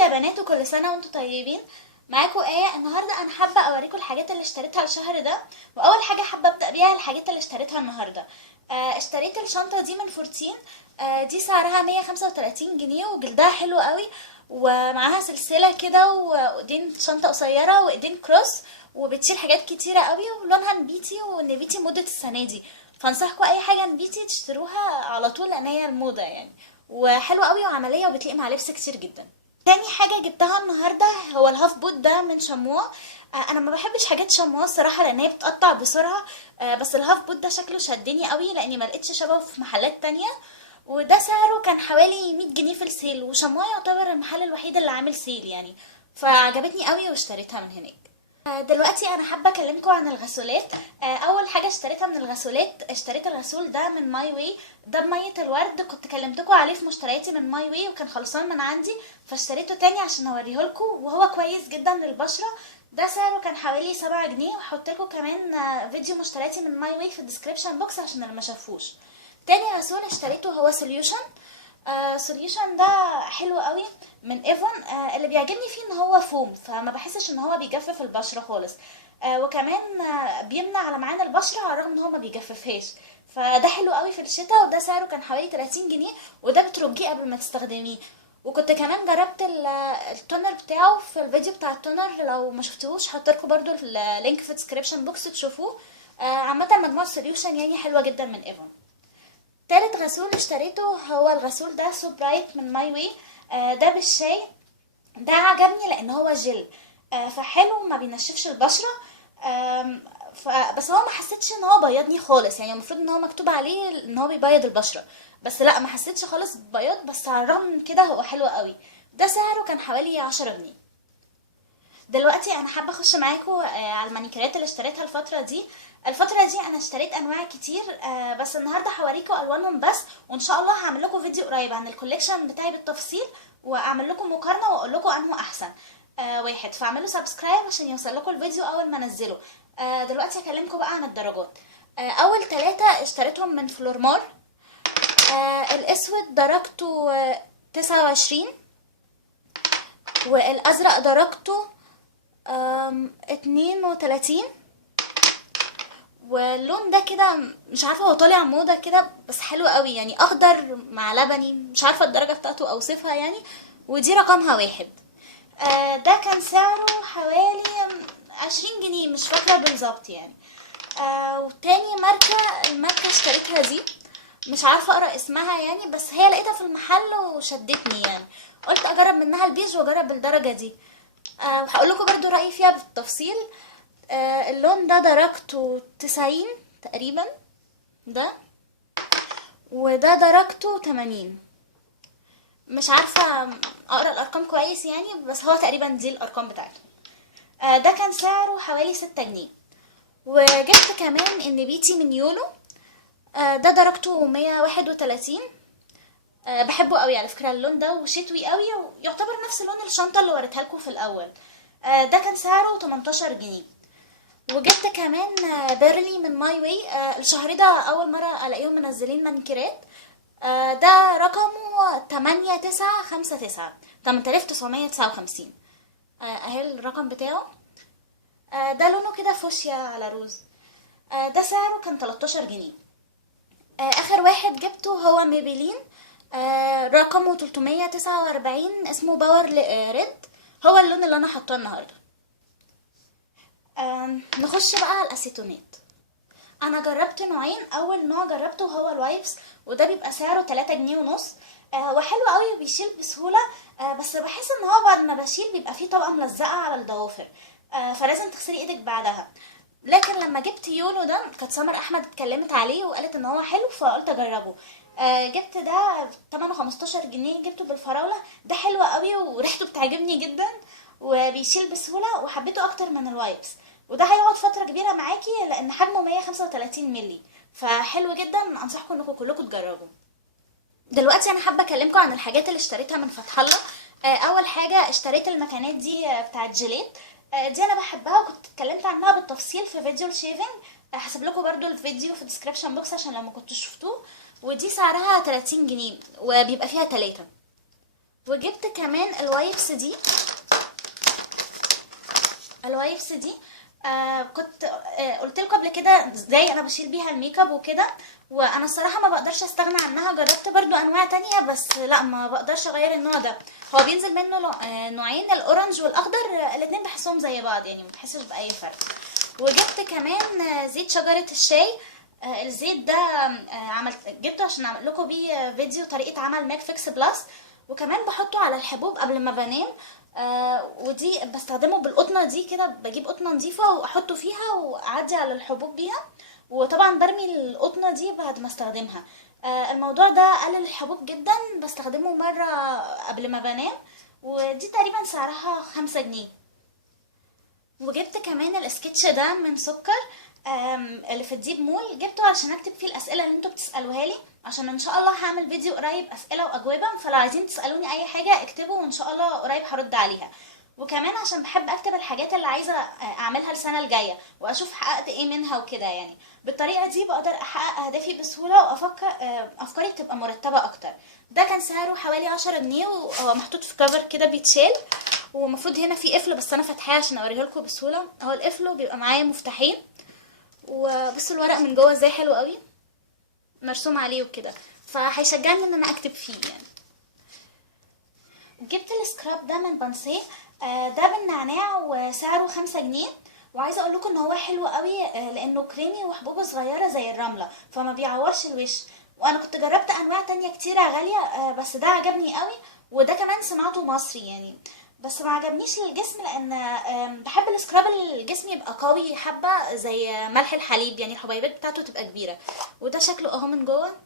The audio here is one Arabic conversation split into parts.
يا بنات وكل سنة وانتم طيبين. معاكم آية. النهاردة أنا حابة أوريكم الحاجات اللي اشتريتها الشهر ده. وأول حاجة حابة أبدأ بيها الحاجات اللي اشتريتها النهاردة. اشتريت الشنطة دي من فورتين. دي سعرها 135 جنيه وجلدها حلو قوي، ومعاها سلسلة كده وإيدين شنطة قصيرة وإيدين كروس، وبتشيل حاجات كتيرة قوي، ولونها نبيتي، والنبيتي موضة السنة دي. فانصحكم أي حاجة نبيتي تشتروها على طول لأن هي الموضة يعني، وحلوة قوي وعملية وبتليق مع لبس كتير جدا. تاني حاجة جبتها النهاردة هو الهاف بوت ده من شموا. انا ما بحبش حاجات شموا الصراحة لان هي بتقطع بسرعة. بس الهاف بوت ده شكله شدني قوي لاني ما لقيتش شبهه في محلات تانية. وده سعره كان حوالي 100 جنيه في السيل، وشموا يعتبر المحل الوحيد اللي عامل سيل يعني. فعجبتني قوي واشتريتها من هناك. دلوقتي انا حابه اكلمكم عن الغسولات. اول حاجه اشتريتها من الغسولات، اشتريت الغسول ده من ماي واي. ده بميه الورد، كنت كلمتكم عليه في مشترياتي من ماي واي وكان خلصان من عندي، فاشتريته تاني عشان اوريهولكم، وهو كويس جدا للبشره. ده سعره كان حوالي 7 جنيه، وهحط لكم كمان فيديو مشترياتي من ماي واي في الديسكريبشن بوكس عشان اللي ما شافوش. تاني غسول اشتريته هو سوليوشن. سوليوشن ده حلو قوي من ايفون. اللي بيعجبني فيه ان هو فوم، فما بحسش ان هو بيجفف البشره خالص. وكمان بيمنع لمعان البشره على الرغم ان هو ما بيجففهاش. فده حلو قوي في الشتاء، وده سعره كان حوالي 30 جنيه، وده بترجيه قبل ما تستخدميه. وكنت كمان جربت التونر بتاعه في الفيديو بتاع التونر، لو ما شفتوهوش هحطلكوا برضو اللينك في الديسكريبشن بوكس تشوفوه. عامه مجموعه سوليوشن يعني حلوه جدا من ايفون. تالت غسول اشتريته هو الغسول ده سو برايت من ماي واي. ده بالشاي. ده عجبني لان هو جل. فحلو ما بينشفش البشره. بس هو ما حسيتش ان هو بيضني خالص، يعني المفروض ان هو مكتوب عليه ان هو بيبيض البشره، بس لا ما حسيتش خالص بياض، بس على الرغم من كده هو حلو قوي. ده سعره كان حوالي 10 جنيه. دلوقتي انا حابه اخش معاكم على المانيكيرات اللي اشتريتها الفتره دي انا اشتريت انواع كتير. بس النهارده هوريكم الوانهم بس، وان شاء الله هعمل لكم فيديو قريب عن الكوليكشن بتاعي بالتفصيل، واعمل لكم مقارنه واقول لكم انه احسن واحد. فاعملوا سبسكرايب عشان يوصل لكم الفيديو اول ما انزله. دلوقتي هكلمكم بقى عن الدرجات. اول 3 اشتريتهم من فلورمار. الاسود درجته 29، والازرق درجته 32. واللون ده كده مش عارفه هو طالع موضه كده بس حلو قوي، يعني اخضر مع لبني، مش عارفه الدرجه بتاعته اوصفها يعني. ودي رقمها 1. ده كان سعره حوالي 20 جنيه، مش فاكره بالظبط يعني. وتاني الماركه اشتريتها دي، مش عارفه اقرا اسمها يعني، بس هي لقيتها في المحل وشدتني يعني، قلت اجرب منها البيج واجرب بالدرجه دي. وهقول لكم برضو رأيي فيها بالتفصيل. اللون ده درجته 90 تقريبا ده، وده درجته 80. مش عارفة اقرا الارقام كويس يعني، بس هو تقريبا دي الارقام بتاعته. ده كان سعره حوالي 6 جنيه. وجبت كمان النبيتي من يولو. ده درجته 131. بحبه قوي على فكرة اللون ده، وشتوي قوي، ويعتبر نفس لون الشنطة اللي وريتها لكم في الاول. ده كان سعره 18 جنيه. وجبت كمان بيرلي من ماي واي. الشهر ده اول مرة الاقيهم منزلين مانيكيرات. ده رقمه 8959 8959. اهي الرقم بتاعه. ده لونه كده فوشيا على روز. ده سعره كان 13 جنيه. اخر واحد جبته هو ميبلين. رقمه 349، اسمه باور ريد. هو اللون اللي انا حاطاه النهارده. نخش بقى على الاسيتونات. انا جربت نوعين. اول نوع جربته هو الوايبس، وده بيبقى سعره 3 جنيه ونص. هو حلو قوي وبيشيل بسهوله. بس بحس ان هو بعد ما بشيل بيبقى فيه طبقه ملزقه على الضوافر. فلازم تغسلي ايدك بعدها. لكن لما جبت يولو ده، كانت سمر احمد اتكلمت عليه وقالت ان هو حلو، فقلت اجربه. جبت ده ثمنه 15 جنيه، جبته بالفراوله. ده حلو قوي وريحته بتعجبني جدا، وبيشيل بسهوله، وحبيته اكتر من الوايبس. وده هيقعد فتره كبيره معاكي لان حجمه 135 مللي، فحلو جدا. انصحكم انكم كلكم تجربوا. دلوقتي انا حابه اكلمكم عن الحاجات اللي اشتريتها من فتح الله. اول حاجه اشتريت المكانات دي بتاعت جيليت. دي انا بحبها وكنت اتكلمت عنها بالتفصيل في فيديو الشيفنج. هسيب لكم برضو الفيديو في الديسكريبشن بوكس عشان لو ما كنتوش شفتوه. ودي سعرها 30 جنيه وبيبقى فيها 3. وجبت كمان الوايبس دي. كنت قلت لكم قبل كده ازاي انا بشيل بيها الميك اب وكده، وانا الصراحه ما بقدرش استغنى عنها. جربت برضو انواع تانية بس لا، ما بقدرش اغير النوع ده. هو بينزل منه نوعين، الاورنج والاخضر، الاتنين بحسهم زي بعض يعني، ما بحسش باي فرق. وجبت كمان زيت شجره الشاي. الزيت ده جبته عشان اعمل لكم بيه فيديو طريقه عمل ماك فيكس بلس. وكمان بحطه على الحبوب قبل ما بنام. ودي بستخدمه بالقطنه دي كده، بجيب قطنه نظيفه واحطه فيها واعدي على الحبوب بيها. وطبعا برمي القطنه دي بعد ما استخدمها. الموضوع ده قلل الحبوب جدا. بستخدمه مره قبل ما بنام. ودي تقريبا سعرها 5 جنيه. وجبت كمان السكتش ده من سكر، اللي في الديب مول. جبته علشان اكتب فيه الاسئله اللي انتوا بتسالوها لي، عشان ان شاء الله هعمل فيديو قريب اسئله واجوبه. فلو عايزين تسالوني اي حاجه اكتبوا وان شاء الله قريب هرد عليها. وكمان عشان بحب اكتب الحاجات اللي عايزه اعملها السنه الجايه واشوف حققت ايه منها وكده يعني. بالطريقه دي بقدر احقق اهدافي بسهوله وافكر افكاري تبقى مرتبه اكتر. ده كان سعره حوالي 10 جنيه، وهو محطوط في كفر كده بيتشال. ومفروض هنا في قفل بس انا فاتحاه عشان اوريه لكم بسهوله. هو القفل بيبقى معايا مفتاحين. وبصوا الورق من جوه ازاي حلو قوي، مرسوم عليه وكده، فهيشجعني ان انا اكتب فيه يعني. جبت السكراب ده من بانسيه. ده بالنعناع وسعره 5 جنيه. وعايزه اقول لكم ان هو حلو قوي، لانه كريمي وحبوبه صغيره زي الرمله، فما بيعورش الوش. وانا كنت جربت انواع تانية كتيره غاليه، بس ده عجبني قوي. وده كمان صناعته مصري يعني. بس ما عجبنيش للجسم، لان بحب السكراب اللي الجسم يبقى قوي حبه زي ملح الحليب، يعني الحبيبات بتاعته تبقى كبيره. وده شكله اهو من جوه،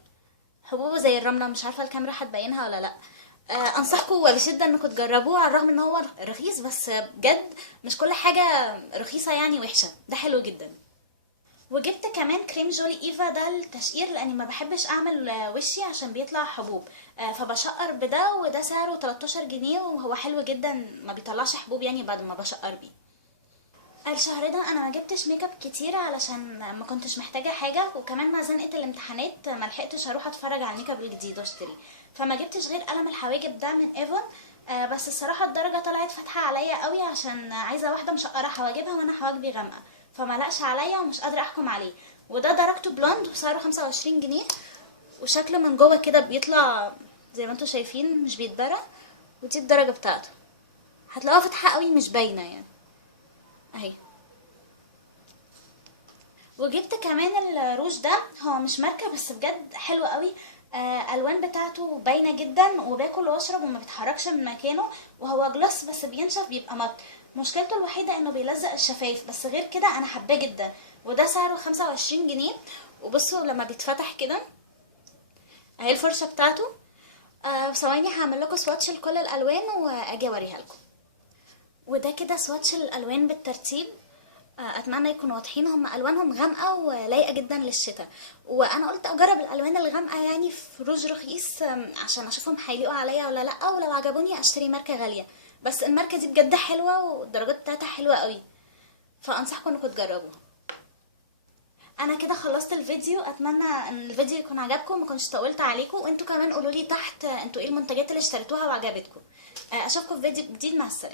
حبوبه زي الرمله. مش عارفه الكاميرا هتبينها ولا لا. انصحكم بشده انكم تجربوه، على الرغم ان هو رخيص، بس بجد مش كل حاجه رخيصه يعني وحشه. ده حلو جدا. وجبت كمان كريم جولي ايفا ده للتشقير، لاني ما بحبش اعمل وشي عشان بيطلع حبوب. فبشقر بده، وده سعره 13 جنيه وهو حلو جدا، ما بيطلعش حبوب يعني بعد ما بشقر بيه. الشهر ده انا ما جبتش ميك اب كتير علشان ما كنتش محتاجه حاجه، وكمان مع زنقه الامتحانات ما لحقتش اروح اتفرج على الميك اب الجديد واشتري. فما جبتش غير قلم الحواجب ده من ايفون. بس الصراحه الدرجه طلعت فاتحه عليا قوي، عشان عايزه واحده مشقره حواجبها وانا حواجبي غامقه، فما لقش عليا ومش قادره احكم عليه. وده درجته بلوند وسعره 25 جنيه. وشكله من جوه كده بيطلع زي ما انتوا شايفين، مش بيتدرى. ودي الدرجه بتاعته، هتلاقوها فاتحه قوي مش باينه يعني، اهي. وجبت كمان الروج ده. هو مش ماركة بس بجد حلو قوي. الوان بتاعته باينه جدا، وباكل واشرب وما بيتحركش من مكانه. وهو جلاس بس بينشف بيبقى مط. مشكلته الوحيده انه بيلزق الشفايف، بس غير كده انا حباه جدا. وده سعره 25 جنيه. وبصوا لما بيتفتح كده، اهي الفرشه بتاعته. ثواني هعمل لكم سواتش لكل الالوان واجي اوريها لكم. وده كده سواتش الالوان بالترتيب. اتمنى يكونوا واضحين. هم الوانهم غامقه ولايقه جدا للشتاء. وانا قلت اجرب الالوان الغامقه يعني في روج رخيص، عشان اشوفهم هيليقوا عليا ولا لا، ولو عجبوني اشتري ماركه غاليه. بس الماركه دي بجد حلوه والدرجات بتاعتها حلوه قوي، فانصحكم انكم تجربوها. انا كده خلصت الفيديو. اتمنى ان الفيديو يكون عجبكم، ما كنتش طولت عليكم. وانتوا كمان قولوا لي تحت انتوا ايه المنتجات اللي اشتريتوها وعجبتكم. اشوفكم في فيديو جديد. مع السلامه.